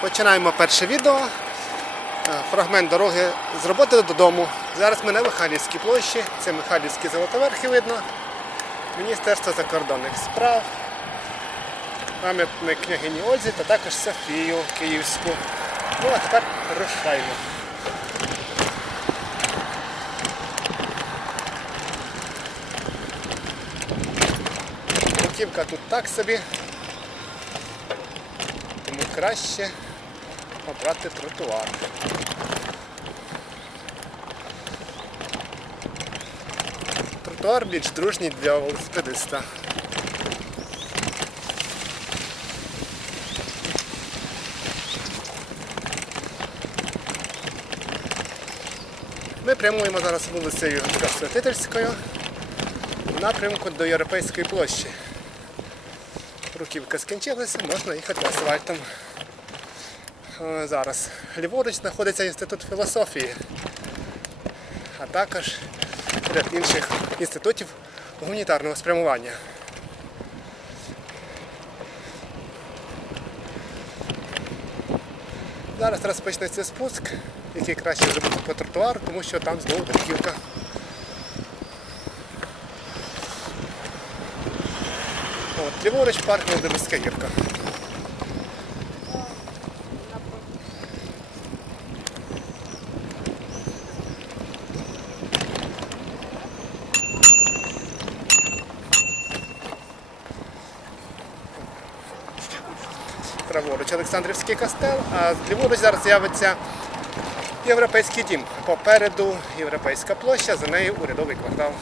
Починаємо перше відео. Е, Фрагмент дороги з роботи додому. Зараз ми на Михайлівській площі. Це Михайлівські золотоверхи видно. Міністерство закордонних справ. Пам'ятник княгині Ользі та також Софію Київську. Ну а тепер рушаймо. Бруківка тут так собі. Тому краще обрати тротуар. Тротуар більш дружній для велосипедиста. Ми прямуємо зараз вулицею Святительською в напрямку до Європейської площі. Руківка скінчилася, можна їхати асфальтом. Е, Зараз ліворуч знаходиться інститут філософії, а також ряд інших інститутів гуманітарного спрямування. Зараз розпочнеться спуск, який краще зробити по тротуару, тому що там знову бруківка. От, ліворуч парк Володимирська гірка. Праворуч Олександрівський костел, а ліворуч зараз з'явиться європейський дім. Попереду європейська площа, за нею урядовий квартал.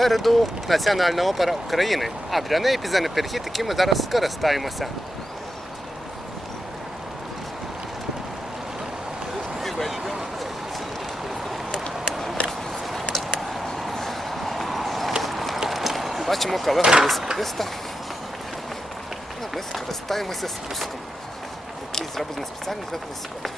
Попереду Національна опера України, а для неї підземний перехід, яким ми зараз скористаємося. Бачимо колегу велосипедиста. А Ми скористаємося спуском, який зроблений спеціально для велосипедів.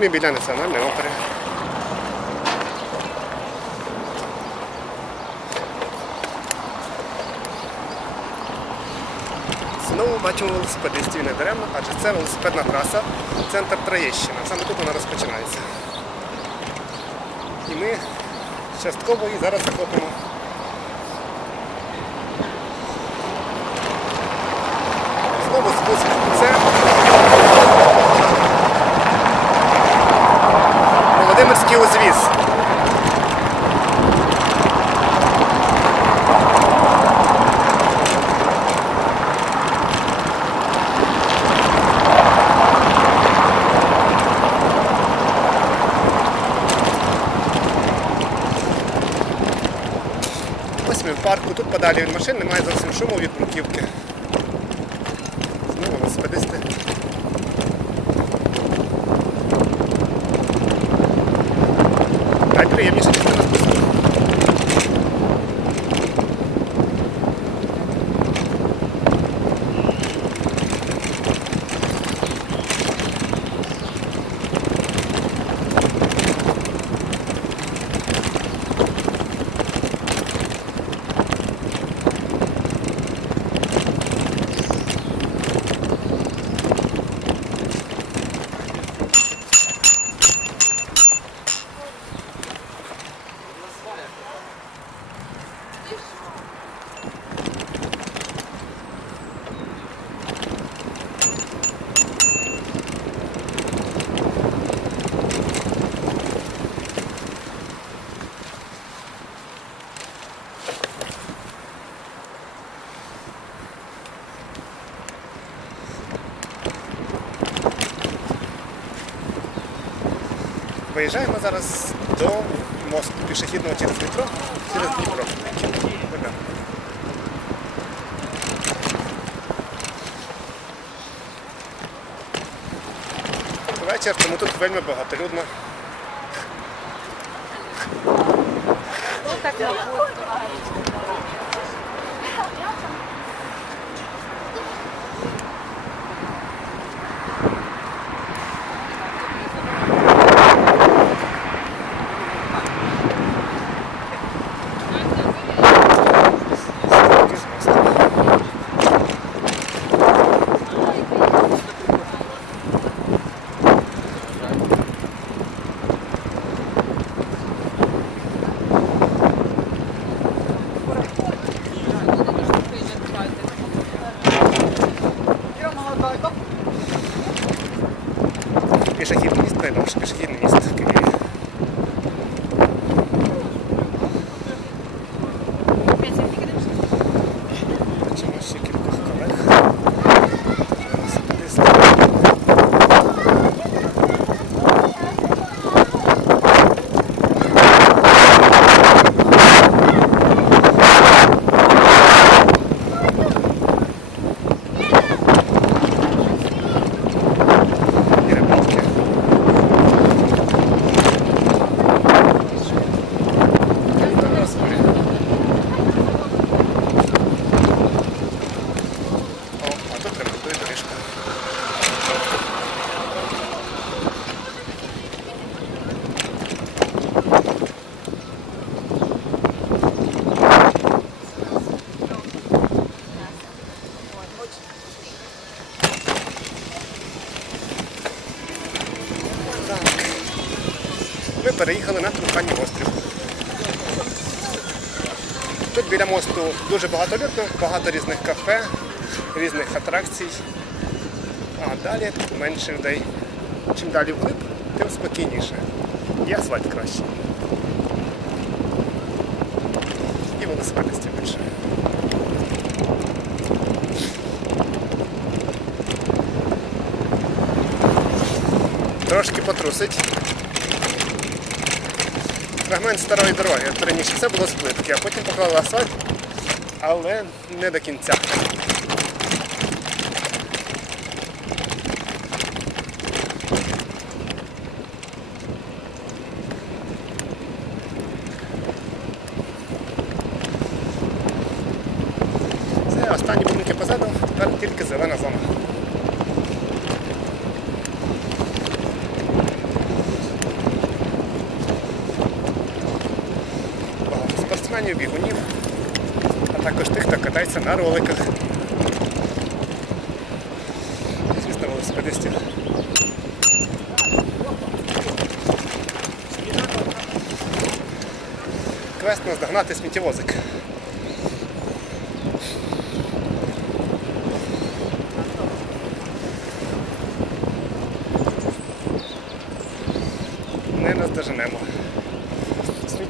Ми біля національної опери. Знову бачимо велосипедистів не даремно, адже це велосипедна траса, центр Троєщина. Саме тут вона розпочинається. І ми частково її зараз захопимо. Знову спуск в центр. Володимирський узвіз. Ось ми в парку, тут подалі від машин немає зовсім шуму від бруківки. Знову велосипедисти. Найприємніше частина Виїжджаємо зараз до мосту пішохідного через Дніпро, через Дніпро. Вечір, тому тут вельми багатолюдно. Скільки переїхали острів. Тут біля мосту дуже багато людно, багато різних кафе, різних атракцій. А далі менше людей. Чим далі вглиб, тим спокійніше. І асфальт краще. І велосипедистів більше. Трошки потрусить. Фрагмент старої дороги. Раніше все було з плитки, а потім поклали асфальт, але не до кінця. Спортсменів, бігунів, а також тих, хто катається на роликах. Звісно, велосипедистів. Квест наздогнати сміттєвозик. Не наздоженемо.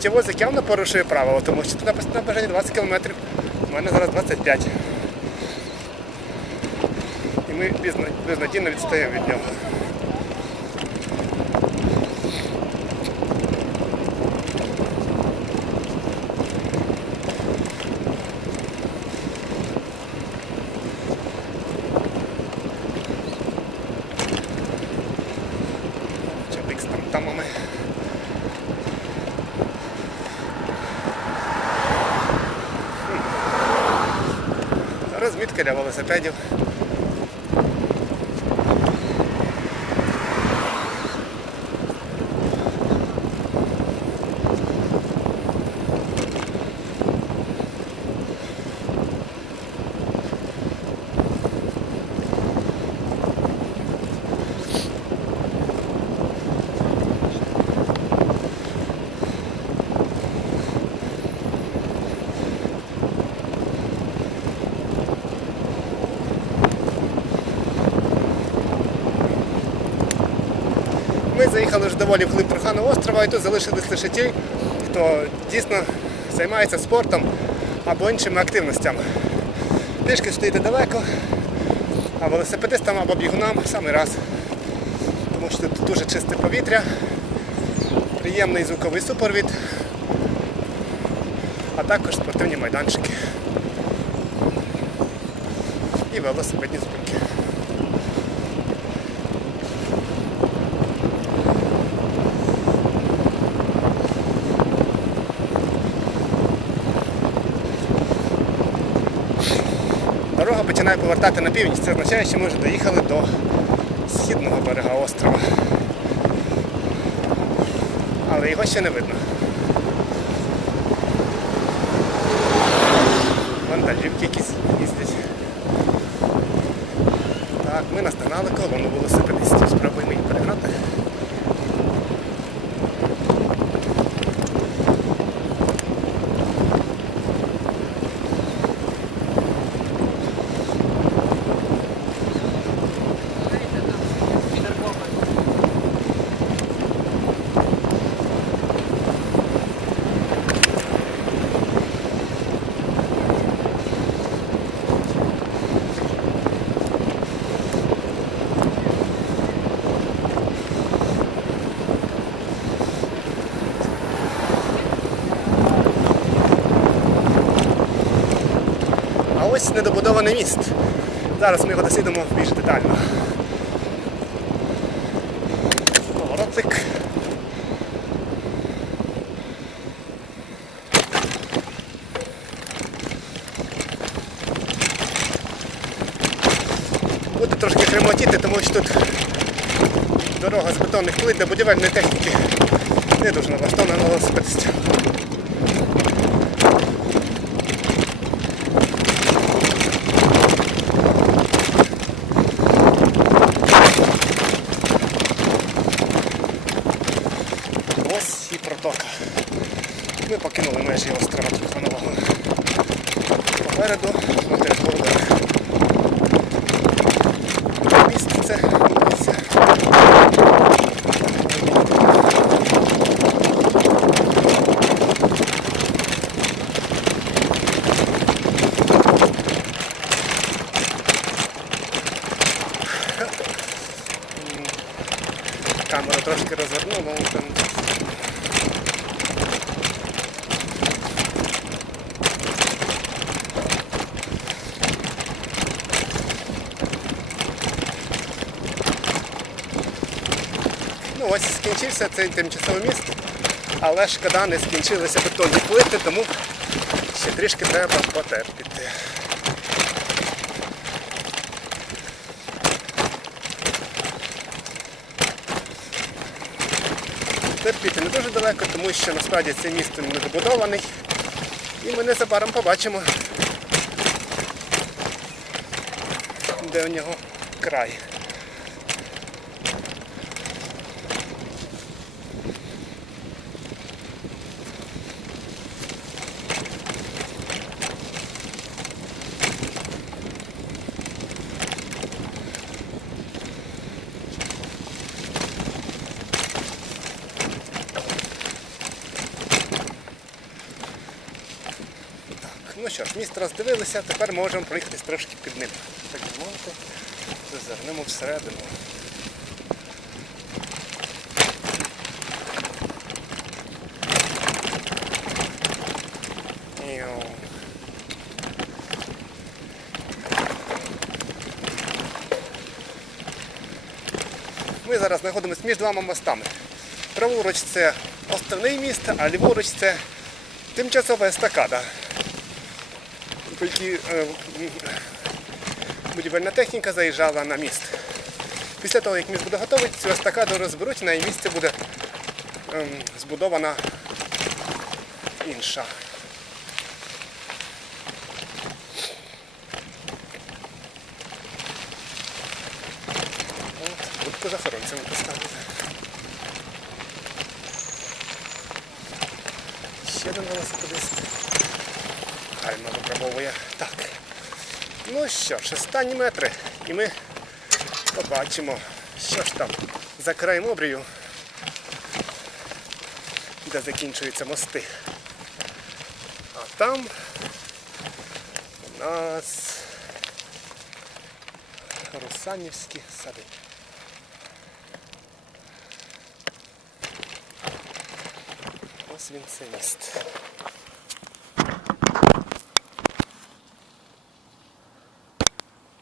Сміттєвозик явно порушує правила, тому що тут написано на бажання 20 км. У мене зараз 25. І ми безнадійно відстаємо від нього. Чоловік з там-тамами. Розмітка для велосипедів. Заїхали вже доволі вглиб Труханого острова і тут залишились лише ті, хто дійсно займається спортом або іншими активностями. Пішки стоїти далеко, а велосипедистам або бігунам в самий раз. Тому що тут дуже чисте повітря приємний звуковий супровід, а також спортивні майданчики і велосипедні зупинки. Дорога починає повертати на північ. Це означає, що ми вже доїхали до східного берега острова. Але його ще не видно. Вантажівки якісь їздять. Так, ми настанали колону велосипедистів. Ось недобудований міст. Зараз ми його дослідимо більш детально. Поворотик. Буде трошки хремотіти, тому що тут дорога з бетонних плит для будівельної техніки не дуже налаштована на велосипедистів. Ось і протока. Ми покинули межі острова Труханового. Попереду материковий берег. Місце це. Камеру трошки розвернула, але там Ну ось скінчився цей тимчасовий міст, але шкода не скінчилися бетонні плити, тому ще трішки треба потерпіти. Терпіти не дуже далеко, тому що насправді це місто не добудований. І ми незабаром побачимо, де у нього край. Міст роздивилися, тепер можемо проїхатись трошки під ним. Так мовити, зазирнемо всередину. Ми зараз знаходимося між двома мостами. Праворуч це основний міст, а ліворуч це тимчасова естакада якій е, будівельна техніка заїжджала на міст. Після того, як міст буде готовий, цю естакаду розберуть, на її місці буде ем, збудована інша. Будку з охоронцями поставили. Ще один велосипедист. Гальма випробовує. Так. Ну що ж, останні метри. І ми побачимо, що ж там за краєм обрію, де закінчуються мости. А там у нас Русанівські сади. Свинцеміст.